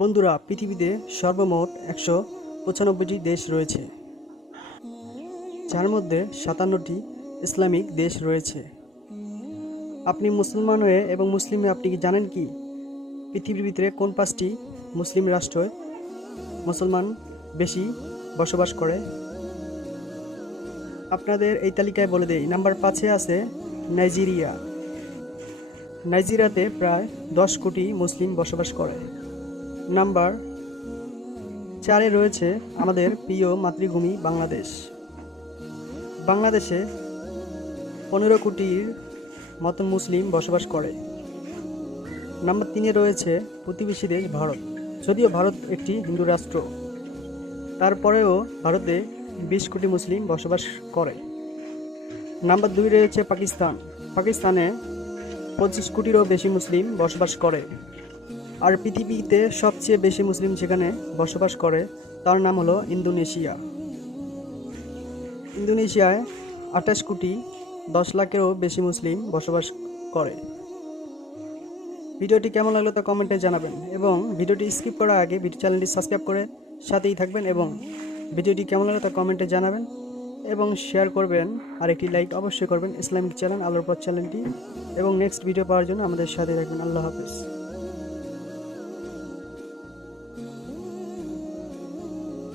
বন্ধুরা, পৃথিবীতে সর্বমোট একশো পঁচানব্বইটি দেশ রয়েছে, যার মধ্যে সাতান্নটি ইসলামিক দেশ রয়েছে। আপনি মুসলমান হয়ে এবং মুসলিম আপনি কি জানেন কি? পৃথিবীর ভিতরে কোন পাঁচটি মুসলিম রাষ্ট্রে মুসলমান বেশি বসবাস করে? আপনাদের এই তালিকায় বলে দেই, নাম্বার পাঁচে আছে নাইজেরিয়া। নাইজেরিয়াতে প্রায় দশ কোটি মুসলিম বসবাস করে। নাম্বার চারে রয়েছে আমাদের প্রিয় মাতৃভূমি বাংলাদেশ। বাংলাদেশে পনেরো কোটির মতন মুসলিম বসবাস করে। নাম্বার তিনে রয়েছে প্রতিবেশী দেশ ভারত। যদিও ভারত একটি হিন্দু রাষ্ট্র, তারপরেও ভারতে বিশ কোটি মুসলিম বসবাস করে। নাম্বার দুই রয়েছে পাকিস্তান। পাকিস্তানে পঁচিশ কোটিরও বেশি মুসলিম বসবাস করে। আর পৃথিবীতে সবচেয়ে বেশি মুসলিম যেখানে বসবাস করে, তার নাম হলো ইন্দোনেশিয়া। ইন্দোনেশিয়ায় আঠাশ কোটি দশ লাখেরও বেশি মুসলিম বসবাস করে। ভিডিওটি কেমন লাগল তা কমেন্টে জানাবেন এবং ভিডিওটি স্কিপ করার আগে ভিডিও চ্যানেলটি সাবস্ক্রাইব করে সাথেই থাকবেন এবং ভিডিওটি কেমন লাগল তা কমেন্টে জানাবেন এবং শেয়ার করবেন। আর একটি লাইক অবশ্যই করবেন। ইসলামিক চ্যানেল, আলোর পথ চ্যানেলটি এবং নেক্সট ভিডিও পাওয়ার জন্য আমাদের সাথে থাকবেন। আল্লাহ হাফেজ।